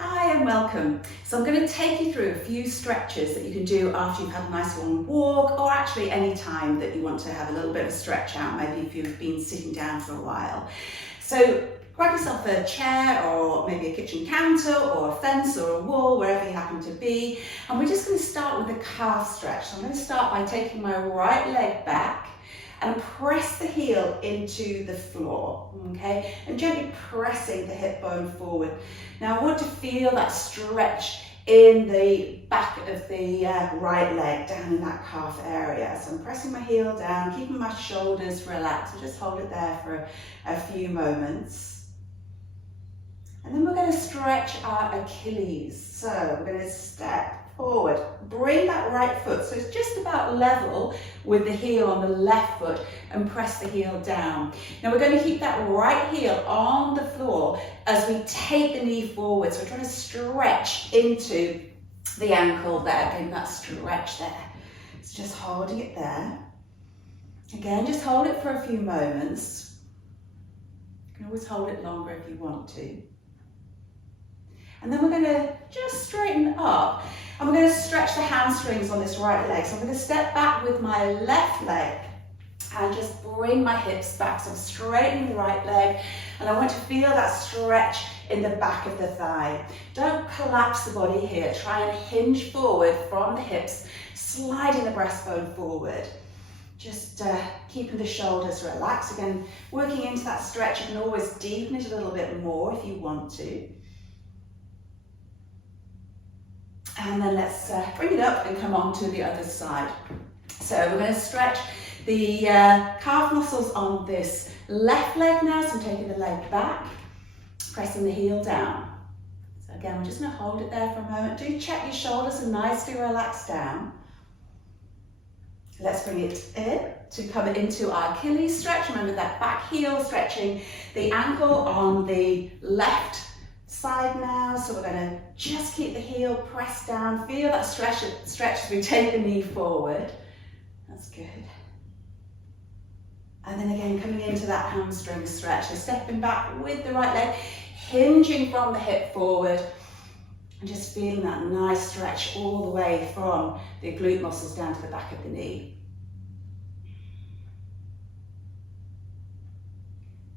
Hi and welcome. So I'm going to take you through a few stretches that you can do after you've had a nice long walk, or actually any time that you want to have a little bit of a stretch out, maybe if you've been sitting down for a while. So grab yourself a chair or maybe a kitchen counter or a fence or a wall, wherever you happen to be. And we're just going to start with a calf stretch. So I'm going to start by taking my right leg back and press the heel into the floor, okay? And gently pressing the hip bone forward. Now I want to feel that stretch in the back of the right leg, down in that calf area. So I'm pressing my heel down, keeping my shoulders relaxed. So just hold it there for a few moments. And then we're going to stretch our Achilles. So we're going to step forward, bring that right foot so it's just about level with the heel on the left foot, and press the heel down. Now we're going to keep that right heel on the floor as we take the knee forward. So we're trying to stretch into the ankle there, getting that stretch there. So just holding it there. Again, just hold it for a few moments. You can always hold it longer if you want to. And then we're going to just straighten up, and we're going to stretch the hamstrings on this right leg. So I'm going to step back with my left leg and just bring my hips back. So I'm straightening the right leg, and I want to feel that stretch in the back of the thigh. Don't collapse the body here. Try and hinge forward from the hips, sliding the breastbone forward. Just keeping the shoulders relaxed. Again, working into that stretch. You can always deepen it a little bit more if you want to. And then let's bring it up and come on to the other side. So we're going to stretch the calf muscles on this left leg now. So I'm taking the leg back, pressing the heel down. So again, we're just going to hold it there for a moment. Do check your shoulders are nicely relaxed down. Let's bring it in to come into our Achilles stretch. Remember that back heel, stretching the ankle on the left side now. So we're going to just keep the heel pressed down. Feel that stretch as we take the knee forward. That's good. And then again, coming into that hamstring stretch. So stepping back with the right leg, hinging from the hip forward, and just feeling that nice stretch all the way from the glute muscles down to the back of the knee.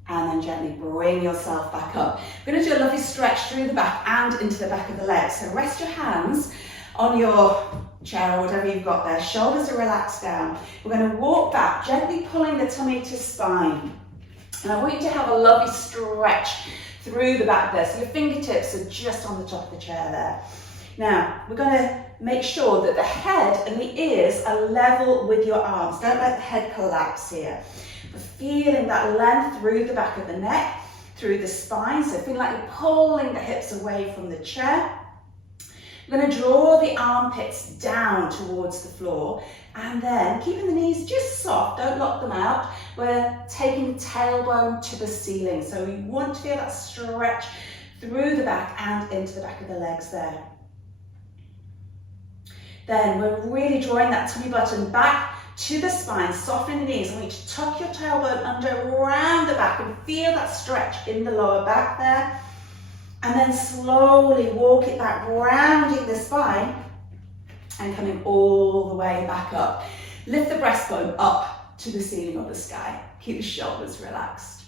And then gently bring yourself back up. We're going to do a lovely stretch through the back and into the back of the legs. So rest your hands on your chair or whatever you've got there. Shoulders are relaxed down. We're going to walk back, gently pulling the tummy to spine. And I want you to have a lovely stretch through the back there. So your fingertips are just on the top of the chair there. Now, we're going to make sure that the head and the ears are level with your arms. Don't let the head collapse here. We're feeling that length through the back of the neck, through the spine. So feel like you're pulling the hips away from the chair. You're going to draw the armpits down towards the floor, and then keeping the knees just soft, don't lock them out. We're taking the tailbone to the ceiling. So we want to feel that stretch through the back and into the back of the legs there. Then we're really drawing that tummy button back to the spine, softening the knees. I want you to tuck your tailbone under around the back and feel that stretch in the lower back there. And then slowly walk it back, rounding the spine and coming all the way back up. Lift the breastbone up to the ceiling or the sky. Keep the shoulders relaxed.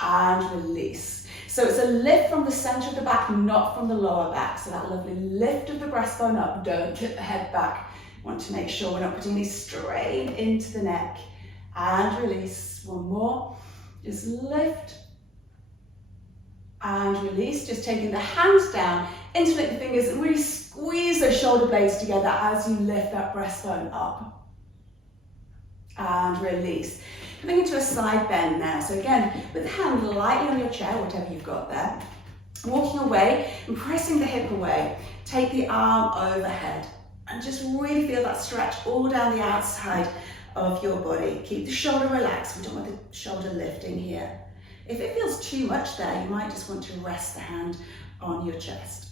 And release. So it's a lift from the center of the back, not from the lower back. So that lovely lift of the breastbone up. Don't tip the head back. Want to make sure we're not putting any strain into the neck. And release. One more. Just lift and release. Just taking the hands down, interlake the fingers, and really squeeze those shoulder blades together as you lift that breastbone up. And release. Coming into a side bend now. So again, with the hand lightly on your chair, whatever you've got there. Walking away and pressing the hip away. Take the arm overhead. And just really feel that stretch all down the outside of your body. Keep the shoulder relaxed. We don't want the shoulder lifting here. If it feels too much there, you might just want to rest the hand on your chest.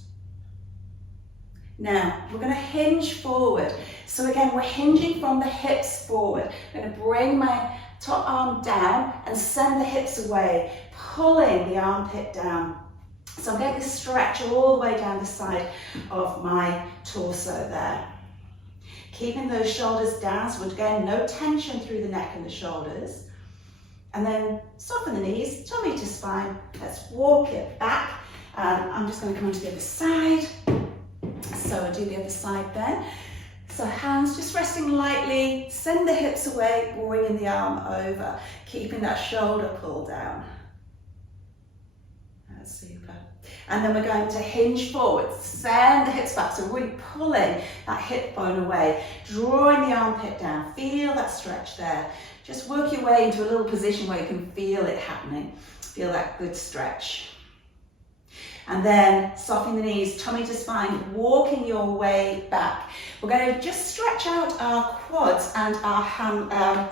Now, we're going to hinge forward. So again, we're hinging from the hips forward. I'm going to bring my top arm down and send the hips away, pulling the armpit down. So I'm getting this stretch all the way down the side of my torso there. Keeping those shoulders down, so again, no tension through the neck and the shoulders. And then soften the knees, tummy to spine. Let's walk it back. I'm just going to come onto the other side. So I'll do the other side then. So hands just resting lightly, send the hips away, bringing the arm over, keeping that shoulder pull down. That's super. And then we're going to hinge forward, send the hips back, so really pulling that hip bone away, drawing the armpit down, feel that stretch there. Just work your way into a little position where you can feel it happening, feel that good stretch. And then softening the knees, tummy to spine, walking your way back. We're going to just stretch out our quads and our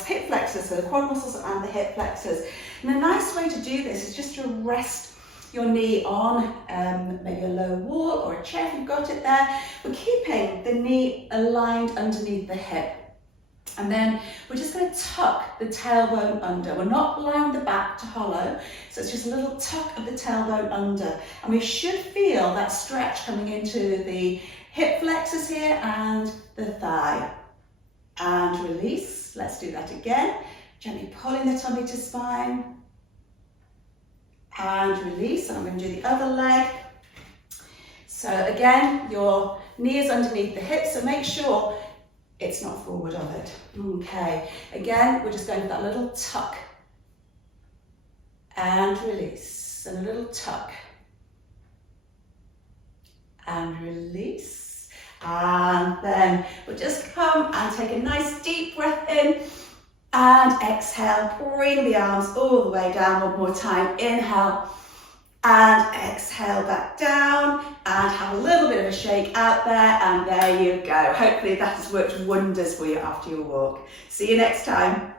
hip flexors, so the quad muscles and the hip flexors. And a nice way to do this is just to rest your knee on maybe a low wall or a chair if you've got it there. We're keeping the knee aligned underneath the hip. And then we're just going to tuck the tailbone under. We're not allowing the back to hollow, so it's just a little tuck of the tailbone under. And we should feel that stretch coming into the hip flexors here and the thigh. And release. Let's do that again. Gently pulling the tummy to spine. And release. And I'm going to do the other leg. So again, your knee is underneath the hip, so make sure it's not forward of it. Okay, again, we're just going for that little tuck. And release, and a little tuck. And release. And then we'll just come and take a nice deep breath in. And exhale, bring the arms all the way down one more time. Inhale. And exhale back down and have a little bit of a shake out there, and there you go. Hopefully that has worked wonders for you after your walk. See you next time.